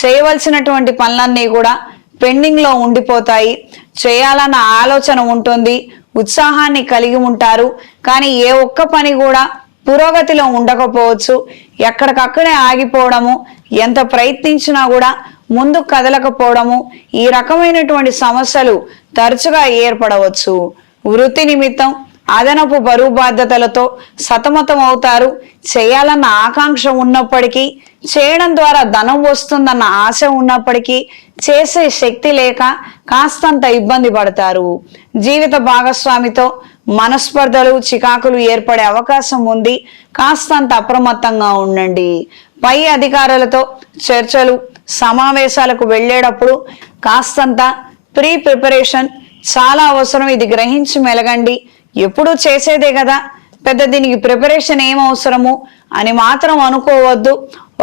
చేయవలసినటువంటి పనులన్నీ కూడా పెండింగ్ లో ఉండిపోతాయి. చేయాలన్న ఆలోచన ఉంటుంది, ఉత్సాహాన్ని కలిగి ఉంటారు. కానీ ఏ ఒక్క పని కూడా పురోగతిలో ఉండకపోవచ్చు. ఎక్కడికక్కడే ఆగిపోవడము, ఎంత ప్రయత్నించినా కూడా ముందుకు కదలకపోవడము, ఈ రకమైనటువంటి సమస్యలు తరచుగా ఏర్పడవచ్చు. వృత్తి నిమిత్తం అదనపు బరువు బాధ్యతలతో సతమతం అవుతారు. చేయాలన్న ఆకాంక్ష ఉన్నప్పటికీ, చేయడం ద్వారా ధనం వస్తుందన్న ఆశ ఉన్నప్పటికీ చేసే శక్తి లేక కాస్తంత ఇబ్బంది పడతారు. జీవిత భాగస్వామితో మనస్పర్ధలు, చికాకులు ఏర్పడే అవకాశం ఉంది. కాస్తంత అప్రమత్తంగా ఉండండి. పై అధికారులతో చర్చలు, సమావేశాలకు వెళ్ళేటప్పుడు కాస్తంత ప్రిపరేషన్ చాలా అవసరం. ఇది గ్రహించి మెలగండి. ఎప్పుడు చేసేదే కదా, పెద్ద దీనికి ప్రిపరేషన్ ఏం అవసరము అని మాత్రం అనుకోవద్దు.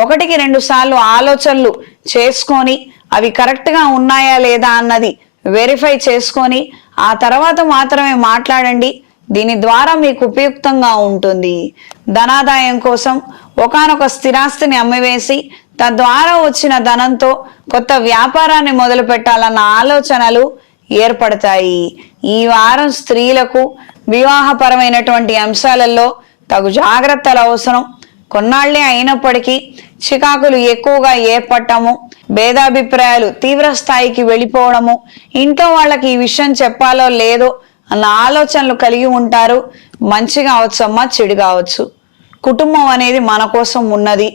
1-2 సార్లు ఆలోచనలు చేసుకొని అవి కరెక్ట్గా ఉన్నాయా లేదా అన్నది వెరిఫై చేసుకొని ఆ తర్వాత మాత్రమే మాట్లాడండి. దీని ద్వారా మీకు ఉపయుక్తంగా ఉంటుంది. ధనాదాయం కోసం ఒకానొక స్థిరాస్తిని అమ్మివేసి తద్వారా వచ్చిన ధనంతో కొత్త వ్యాపారాన్ని మొదలు పెట్టాలన్న ఆలోచనలు ఏర్పడతాయి. ఈ వారం స్త్రీలకు వివాహపరమైనటువంటి అంశాలలో తగు జాగ్రత్తలు అవసరం. కొన్నాళ్లే అయినప్పటికీ చికాకులు ఎక్కువగా ఏర్పడటము, భేదాభిప్రాయాలు తీవ్ర స్థాయికి వెళ్ళిపోవడము, ఇంట్లో వాళ్ళకి ఈ విషయం చెప్పాలో లేదో అన్న ఆలోచనలు కలిగి ఉంటారు. మంచి కావచ్చమ్మా, చెడు కావచ్చు. కుటుంబం అనేది మన కోసం ఉన్నది.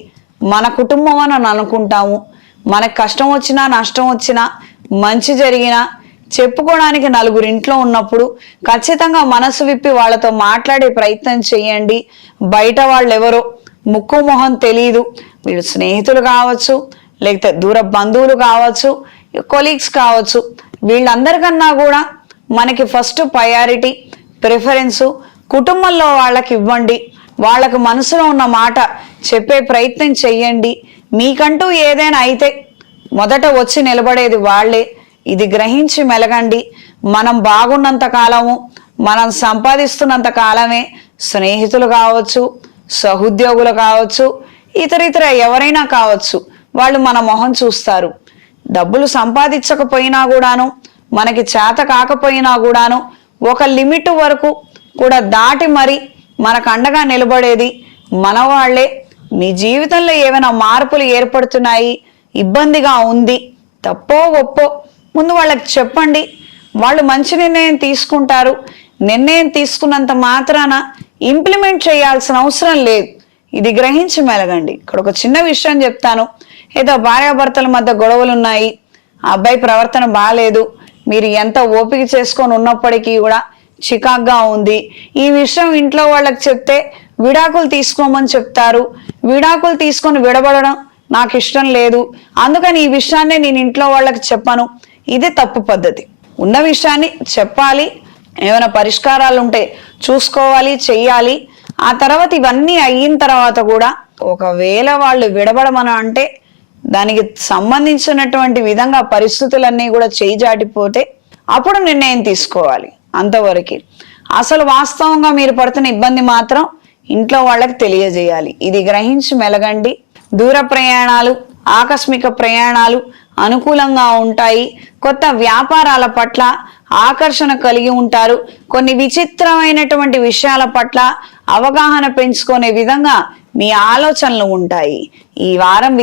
మన కుటుంబం అని అనుకుంటాము. మనకు కష్టం వచ్చినా నష్టం వచ్చినా మంచి జరిగినా చెప్పుకోవడానికి నలుగురు ఇంట్లో ఉన్నప్పుడు ఖచ్చితంగా మనసు విప్పి వాళ్ళతో మాట్లాడే ప్రయత్నం చేయండి. బయట వాళ్ళు ఎవరో, ముక్కు మొహం తెలీదు, వీళ్ళు స్నేహితులు కావచ్చు, లేకపోతే దూర బంధువులు కావచ్చు, కొలీగ్స్ కావచ్చు, వీళ్ళందరికన్నా కూడా మనకి ఫస్ట్ ప్రయారిటీ, ప్రిఫరెన్సు కుటుంబంలో వాళ్ళకి ఇవ్వండి. వాళ్ళకు మనసులో ఉన్న మాట చెప్పే ప్రయత్నం చెయ్యండి. మీకంటూ ఏదైనా అయితే మొదట వచ్చి నిలబడేది వాళ్ళే. ఇది గ్రహించి మెలగండి. మనం బాగున్నంత కాలము, మనం సంపాదిస్తున్నంత కాలమే స్నేహితులు కావచ్చు, సహోద్యోగులు కావచ్చు, ఇతర ఎవరైనా కావచ్చు, వాళ్ళు మన మొహం చూస్తారు. డబ్బులు సంపాదించకపోయినా కూడాను, మనకి చేత కాకపోయినా కూడాను ఒక లిమిట్ వరకు కూడా దాటి మరి మనకు అండగా నిలబడేది మన వాళ్ళే. మీ జీవితంలో ఏమైనా మార్పులు ఏర్పడుతున్నాయి, ఇబ్బందిగా ఉంది, తప్పో ఒప్పో ముందు వాళ్ళకి చెప్పండి. వాళ్ళు మంచి నిర్ణయం తీసుకుంటారు. నిర్ణయం తీసుకున్నంత మాత్రాన ఇంప్లిమెంట్ చేయాల్సిన అవసరం లేదు. ఇది గ్రహించి మెలగండి. ఇక్కడ ఒక చిన్న విషయం చెప్తాను. ఏదో భార్యాభర్తల మధ్య గొడవలు ఉన్నాయి, ఆ అబ్బాయి ప్రవర్తన బాగాలేదు, మీరు ఎంత ఓపిక చేసుకొని ఉన్నప్పటికీ కూడా చికాగ్గా ఉంది. ఈ విషయం ఇంట్లో వాళ్ళకి చెప్తే విడాకులు తీసుకోమని చెప్తారు. విడాకులు తీసుకొని విడబడడం నాకు ఇష్టం లేదు, అందుకని ఈ విషయాన్ని నేను ఇంట్లో వాళ్ళకి చెప్పను. ఇది తప్పు పద్ధతి. ఉన్న విషయాన్ని చెప్పాలి, ఏమైనా పరిష్కారాలు ఉంటే చూసుకోవాలి, చెయ్యాలి. ఆ తర్వాత ఇవన్నీ అయిన తర్వాత కూడా ఒకవేళ వాళ్ళు విడబడమని అంటే దానికి సంబంధించినటువంటి విధంగా పరిస్థితులన్నీ కూడా చేయి జాటిపోతే అప్పుడు నిర్ణయం తీసుకోవాలి. అంతవరకు అసలు వాస్తవంగా మీరు పడుతున్న ఇబ్బంది మాత్రం ఇంట్లో వాళ్ళకి తెలియజేయాలి. ఇది గ్రహించి మెలగండి. దూర ప్రయాణాలు, ఆకస్మిక ప్రయాణాలు అనుకూలంగా ఉంటాయి. కొత్త వ్యాపారాల పట్ల ఆకర్షణ కలిగి ఉంటారు. కొన్ని విచిత్రమైనటువంటి విషయాల పట్ల అవగాహన పెంచుకునే విధంగా మీ ఆలోచనలు ఉంటాయి. ఈ వారం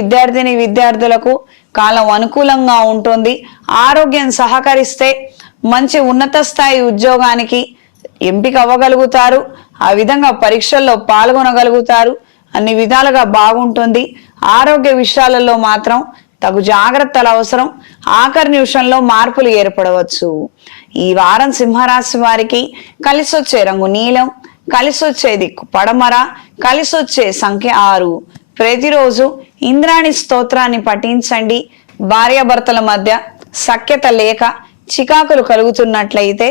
విద్యార్థులకు కాలం అనుకూలంగా ఉంటుంది. ఆరోగ్యం సహకరిస్తే మంచి ఉన్నత స్థాయి ఉద్యోగానికి ఎంపిక అవ్వగలుగుతారు. ఆ విధంగా పరీక్షల్లో పాల్గొనగలుగుతారు. అన్ని విధాలుగా బాగుంటుంది. ఆరోగ్య విషయాలలో మాత్రం తగు జాగ్రత్తలు అవసరం. ఆఖరి నిమిషంలో మార్పులు ఏర్పడవచ్చు. ఈ వారం సింహరాశి వారికి కలిసొచ్చే రంగు నీలం, కలిసొచ్చే దిక్కు పడమర, కలిసొచ్చే సంఖ్య 6. ప్రతిరోజు ఇంద్రాణి స్తోత్రాన్ని పఠించండి. భార్యాభర్తల మధ్య సఖ్యత లేక చికాకులు కలుగుతున్నట్లయితే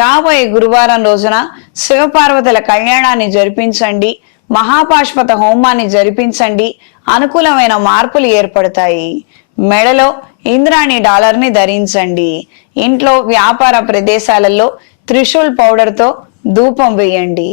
రాబోయే గురువారం రోజున శివపార్వతుల కళ్యాణాన్ని జరిపించండి. మహాపాశుపత హోమాన్ని జరిపించండి. అనుకూలమైన మార్పులు ఏర్పడతాయి. మెడలో ఇంద్రాణి డాలర్ని ధరించండి. ఇంట్లో వ్యాపార ప్రదేశాలలో త్రిశూల్ పౌడర్తో ధూపం వేయండి.